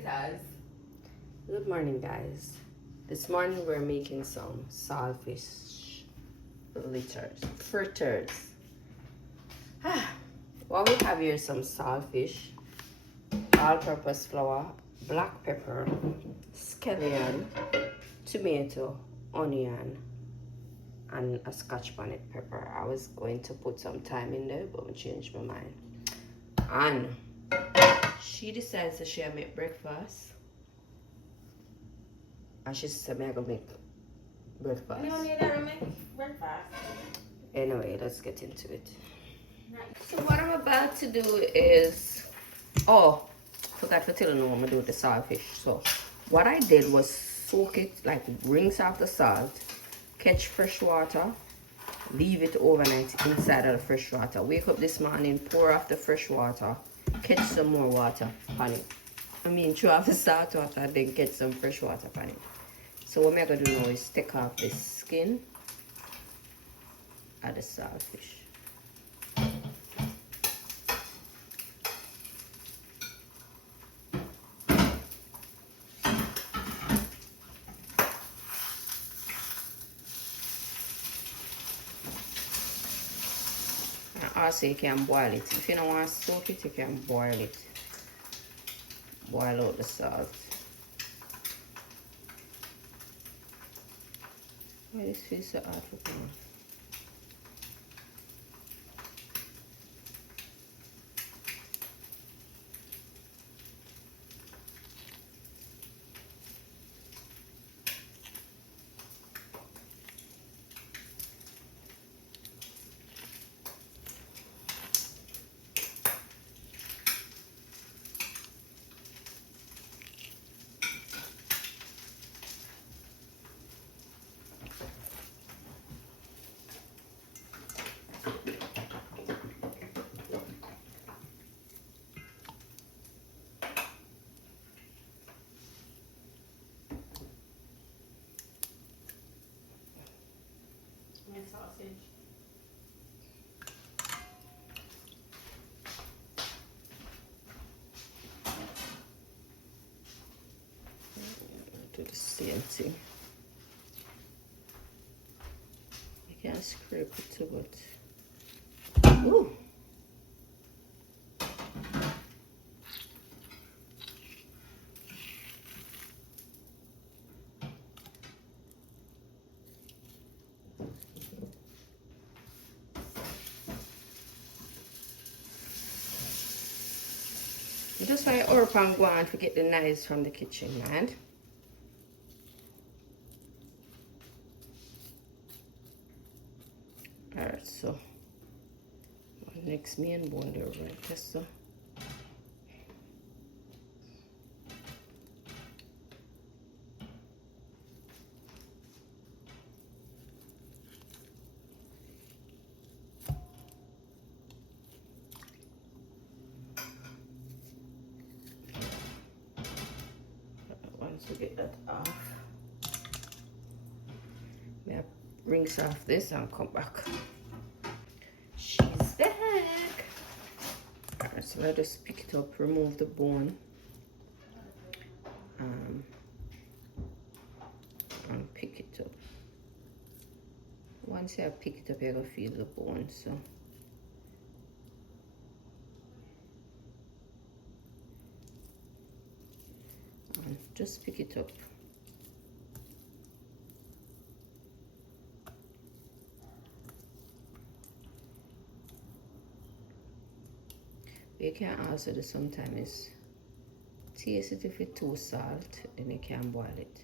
fritters. Good morning, guys. This morning we're making some saltfish fritters. What we have here is some saltfish, all-purpose flour, black pepper, scallion, tomato, onion, and a Scotch bonnet pepper. I was going to put some thyme in there, but I changed my mind. And she decides that she'll make breakfast. And she said, I'm gonna make breakfast. You don't need to make breakfast. Anyway, let's get into it. So what I'm about to do is, oh, forgot to tell you what I'm gonna do with the saltfish. So what I did was soak it, like rinse off the salt, catch fresh water, leave it overnight inside of the fresh water. Wake up this morning, pour off the fresh water, catch some more water on it. Throw off the salt water, then get some fresh water on it. So what I'm gonna do now is take off the skin of the saltfish. And also you can boil it. If you don't want to soak it, you can boil it. Boil out the salt. Why this feels so hard for me? My sausage. Do the same thing. You can't scrape it too, but ooh. Just why Orpan go on to get the knives from the kitchen, man. Alright, so next main bone there, right? Just so. Once we get that off, we have rinse off this and come back. She's back. Alright, so let us pick it up, remove the bone, and pick it up. Once I pick it up, you're gonna feel the bone. So and just pick it up. You can also do sometimes taste it if it's too salt, then you can boil it.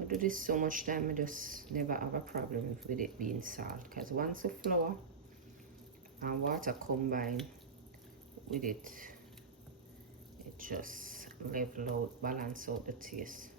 I do this so much time, I just never have a problem with it being salt, because once the flour and water combine with it, it just level out, balance out the taste.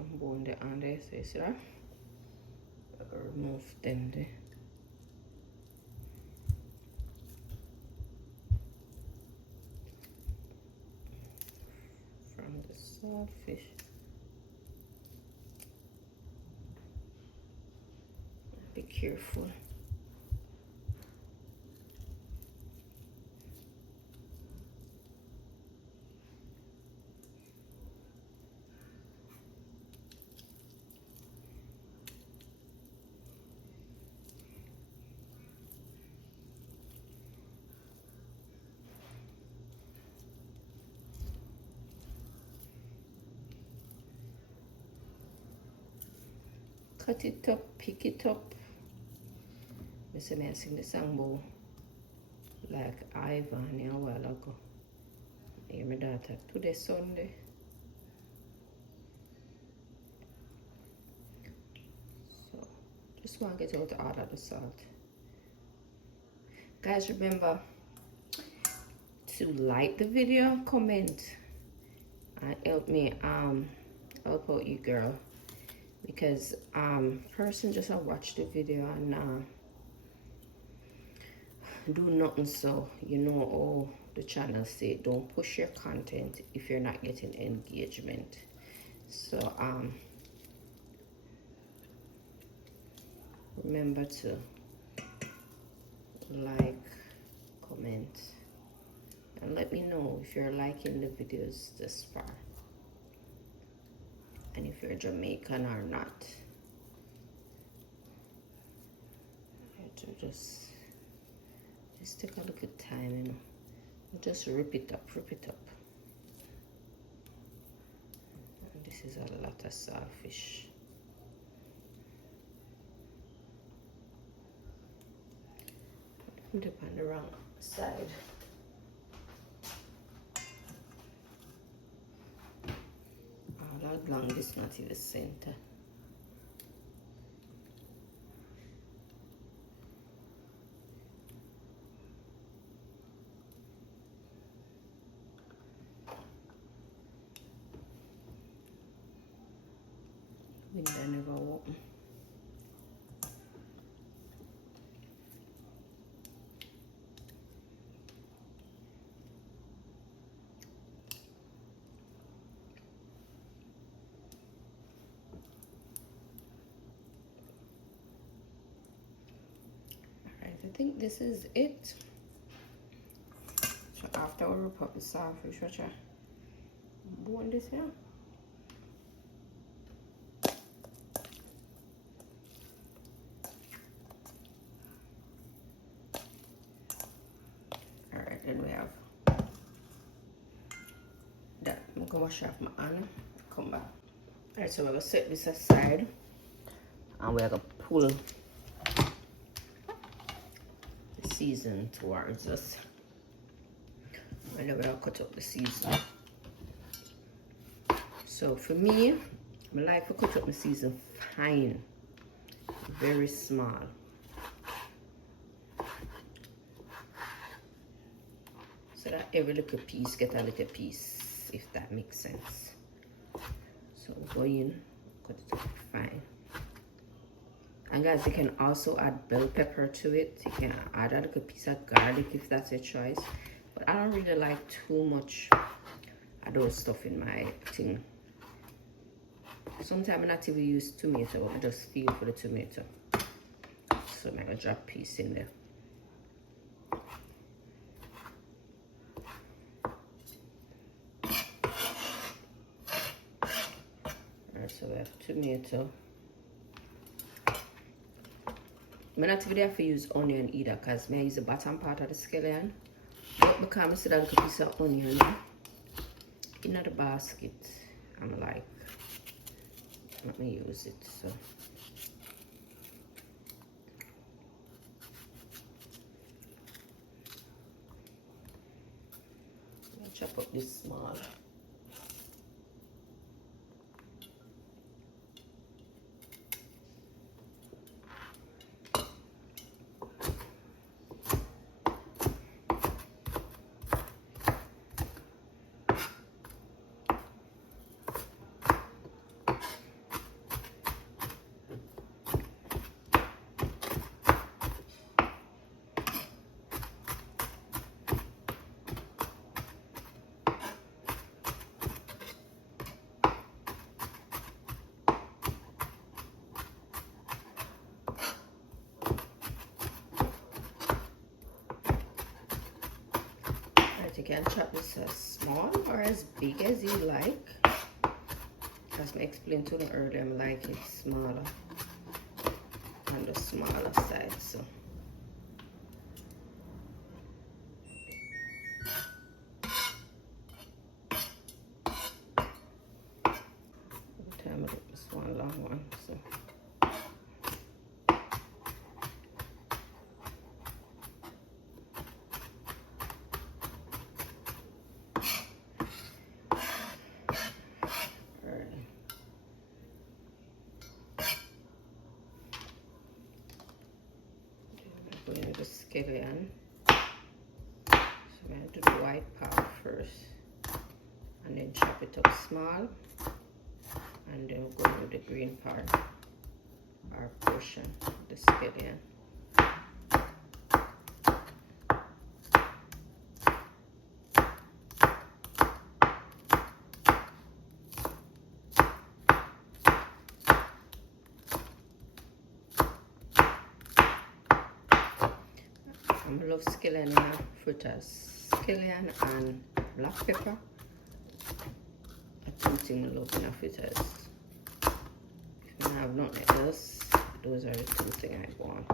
some bone there on there, so you see that? Remove them there. From the saltfish. Be careful. Cut it up, pick it up. I say I sing the song about like Ivan a while ago. Hear my daughter today Sunday. So just want to get out all of the salt. Guys, remember to like the video, comment, and help me help out you girl. Because person just watch the video and do nothing, so you know all the channel say don't push your content if you're not getting engagement. So remember to like, comment, and let me know if you're liking the videos this far, and if you're Jamaican or not. To just take a look at time, you know. Just rip it up. And this is a lot of saltfish. Put it on the wrong side. All along this not in the center. Window never open. Alright, I think this is it. So after we rip up the saltfish, watch out. Bone this here. Then we have that. I'm gonna wash off my hand, come back. Alright, so we're gonna set this aside and we're gonna pull the season towards us. And then we're gonna cut up the season. So for me, I like to cut up the season fine, very small. So that every little piece get a little piece, if that makes sense. So go in, cut it up fine. And guys, you can also add bell pepper to it. You can add a little piece of garlic if that's your choice. But I don't really like too much of those stuff in my thing. Sometimes I not even use tomato, I just feel for the tomato. So I'm gonna drop a piece in there. So we have tomato. I'm not really have to use onion either because I use the bottom part of the scallion. But because I see that little piece of onion in the basket, I'm like, let me use it. So I'm gonna chop up this small. You can chop this as small or as big as you like. As I explained to you earlier, I like it smaller, on the smaller side. So every time I do this one long one. So going to the scallion. So I'm going to do the white part first, and then chop it up small, and then we'll go with the green part, our portion, the scallion. I love scallion in our fritters. Scallion and black pepper are two things I love in our fritters. If I have nothing else, those are the two things I want.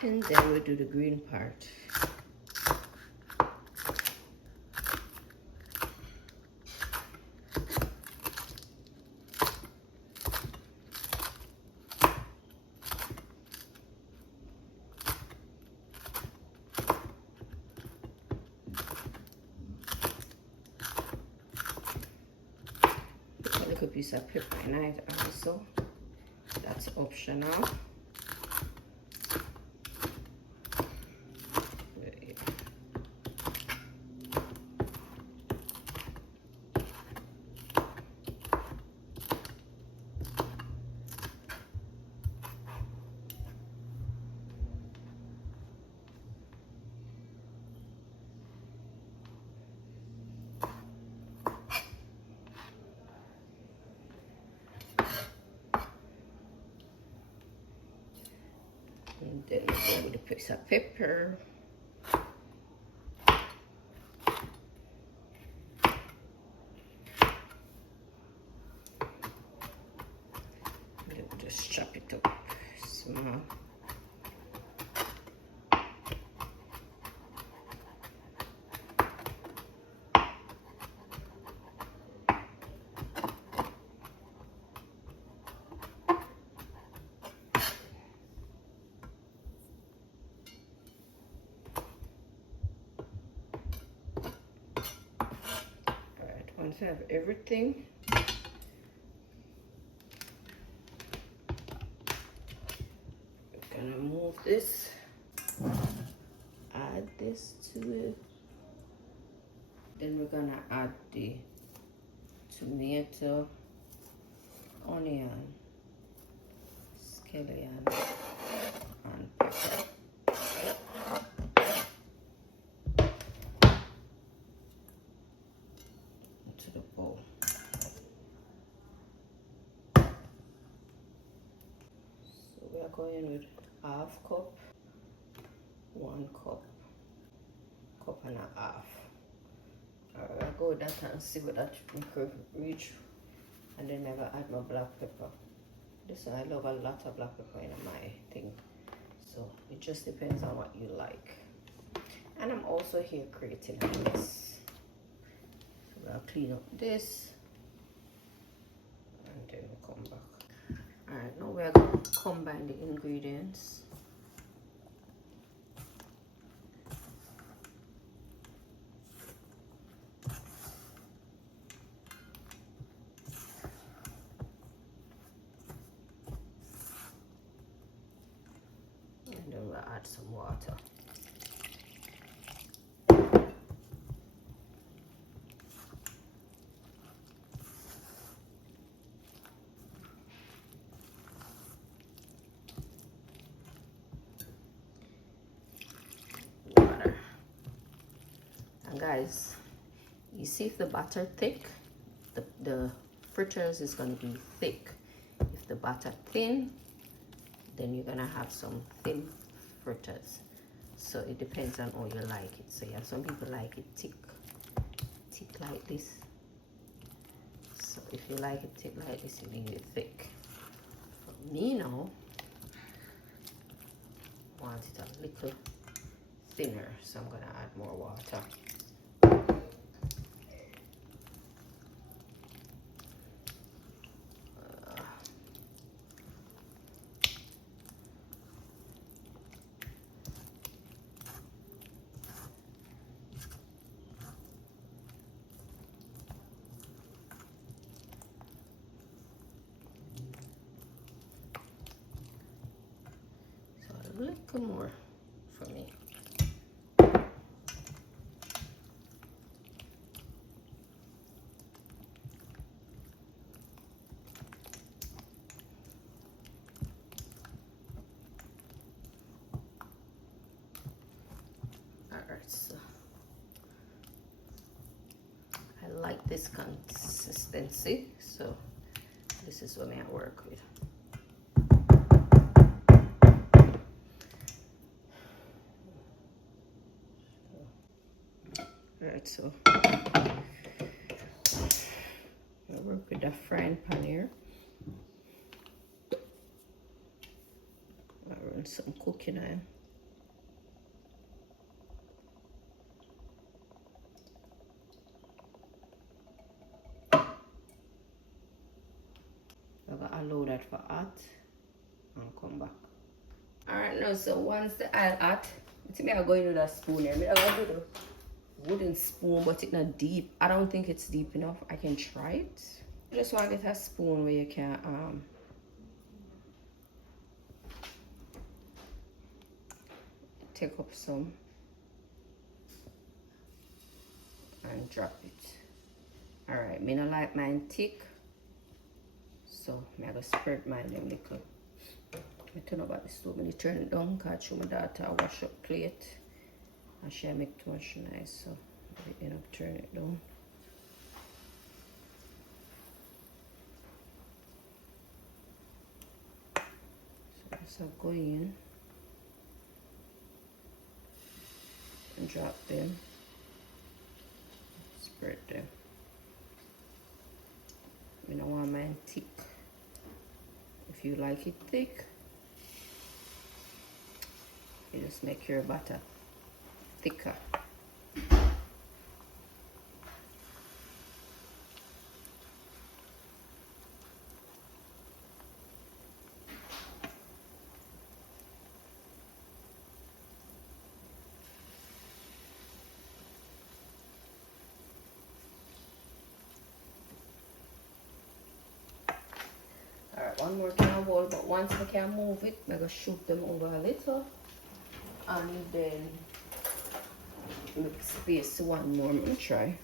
And then we do the green part. Put a little piece of pepper in it also. That's optional. And then we go with a piece of pepper. And then just chop it up small. Once I have everything, we're gonna move this, add this to it. Then we're gonna add the tomato, onion, scallion, and pepper. To the bowl. So we are going with half cup, 1 cup, cup and a half. Alright, I'll go with that and see what that could reach. And then never add my black pepper. This one, I love a lot of black pepper in my thing. So it just depends on what you like. And I'm also here creating a mess. I'll clean up this and then we'll come back. Alright, now we're going to combine the ingredients. gonna add some water. Water. And guys, you see if the batter thick, the fritters is gonna be thick. If the batter thin, then you're gonna have some thin fritters. So it depends on how you like it. So yeah, some people like it thick like this. So if you like it thick like this, you leave it thick. For me now, I want it a little thinner, so I'm gonna add more water. A little more for me. Alright, so I like this consistency, so this is what I work with. Alright, so I work with the frying pan here. I run some cooking oil. I'm gonna allow that for hot and come back. Alright, now so once the oil hot, it's me I go in with a spoon here. I'm gonna do the wooden spoon, but it's not deep. I don't think it's deep enough. I can try it. I just want to get a spoon where you can take up some and drop it. Alright, me not like mine thick, so I'm gonna spread mine a little. I turn about the stove and turn it down because I show my daughter wash up plate and she make too much nice, so I end up turning it down. So just go in and drop them, spread them. I don't want mine thick. If you like it thick, you just make your batter thicker. Alright, one more can hold, but once I can move it, I'm gonna shoot them over a little and then make space one more. I'm gonna try.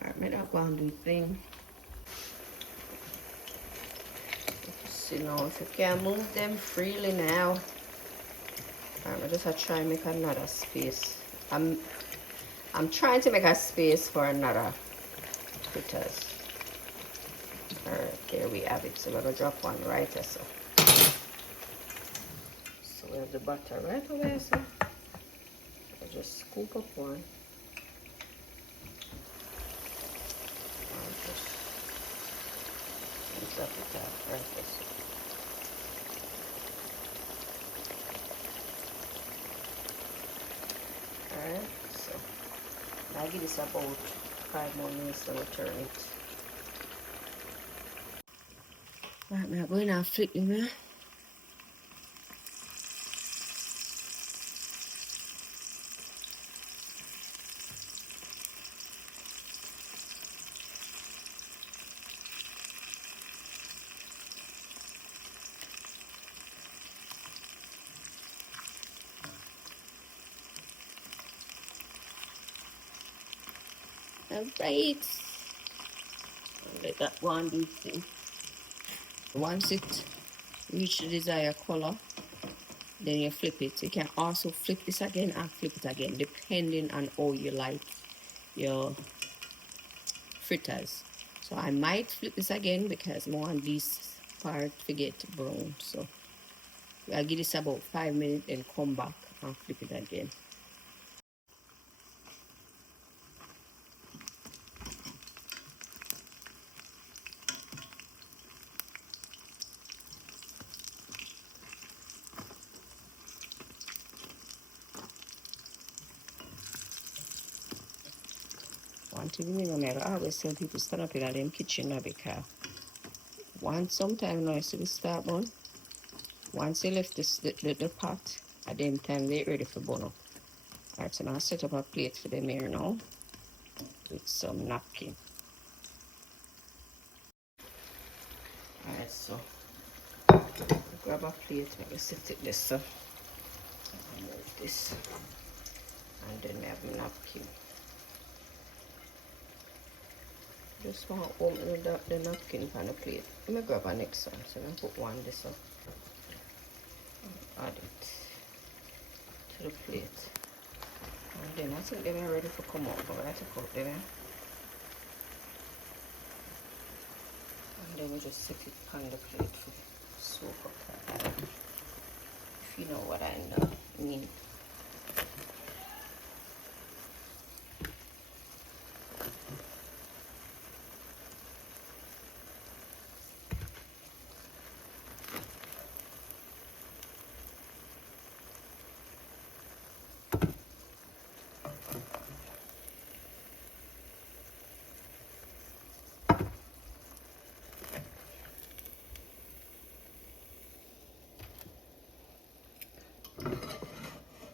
Alright, I'm not gonna do thing. See now if you can move them freely now. I just try and make another space. I'm trying to make a space for another fritters. Alright, there we have it. So we're gonna drop one right there. So we have the butter right over there. So I'll just scoop up one. I'll just drop it out right there. So. Alright, so I'll give this about 5 more minutes, then we'll turn it. Right, I'm going to flip it now. Alright. Let that one do its thing. Once it reaches the desired color, then you flip it. You can also flip this again and flip it again, depending on how you like your fritters. So I might flip this again because I want this part to get brown. So I'll give this about 5 minutes and come back and flip it again. One thing I always tell people stand up in them kitchen now because sometime now you see the start burn. Once you left this the pot, at them time they're ready for burn up. Alright, so now I set up a plate for them here now with some napkin. Alright, so grab a plate, let me set it this so move this, and then I have my napkin. Just want to open the napkin on the plate. Let me grab a next one, so I'm going to put one this up. Add it to the plate. And then I think they're ready for come out, but I take out them. And then we just set it on the plate for soak up that. If you know what I mean.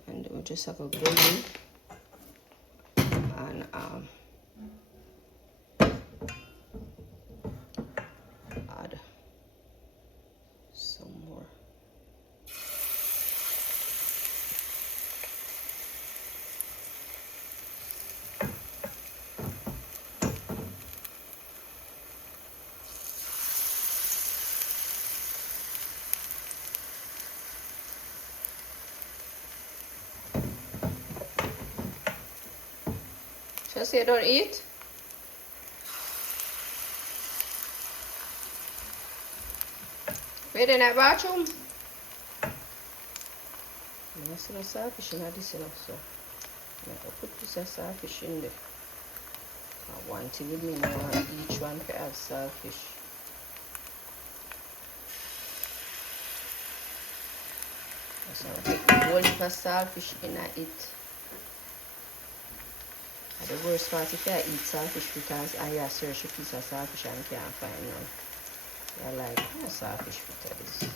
And we'll just have a bowl and add some more. Just you don't eat? Wait in that bathroom? I see the saltfish in this enough, so I put this saltfish in there. I want to give me more, each one to have saltfish. So I take the whole heap of saltfish in it. The worst part if I eat saltfish because I search a piece of saltfish and can't find none. I like saltfish fritters.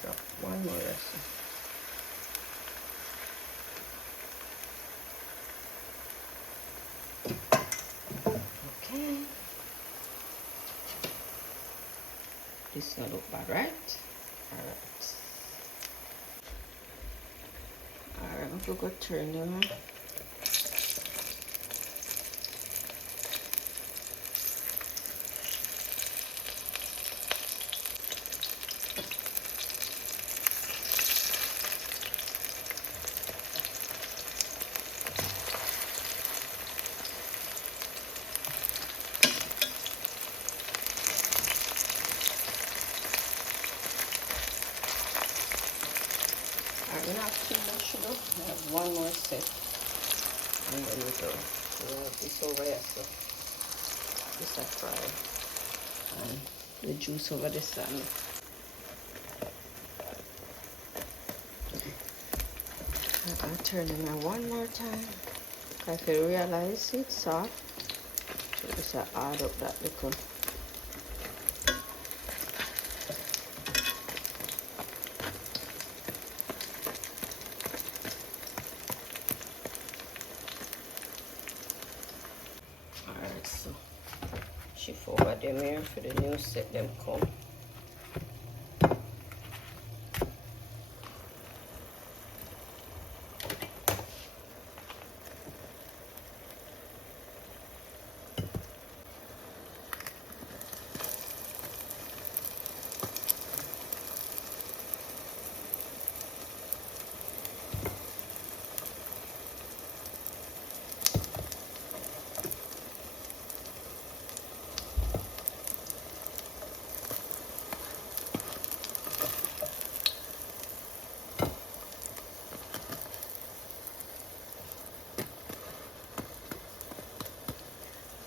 Drop one more lesson. Okay. This gonna look bad, right? Alright. Alright, I'm gonna go turn them on. Not too much sugar. I have one more set. And then we go. We'll have this over here, so this I fry. And the juice over this side. I'll turn them on one more time. If you realize it's soft, so just add up that little. over them here for the new set them come.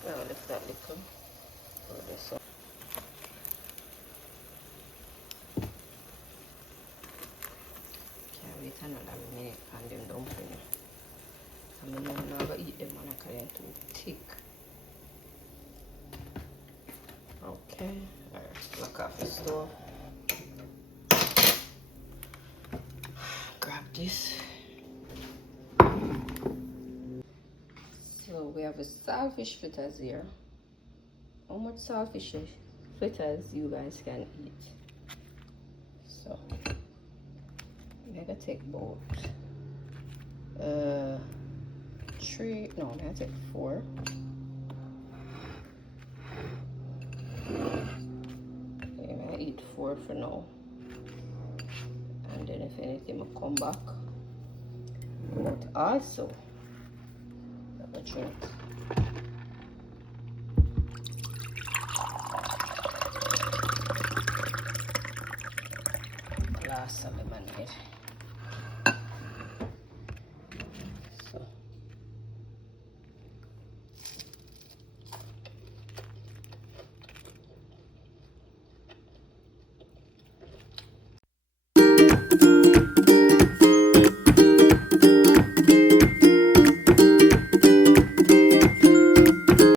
Now lift that little. Put this up. Can't wait another minute and them dumpling. I'm not gonna eat them and I can't too thick. Okay, alright, lock off the stove. Grab this. So we have a saltfish fritters here. How much saltfish fritters you guys can eat? So I'm gonna take about 3, no, I'm gonna take 4. I'm gonna eat 4 for now. And then if anything will come back. But also have a drink. Last of lemonade.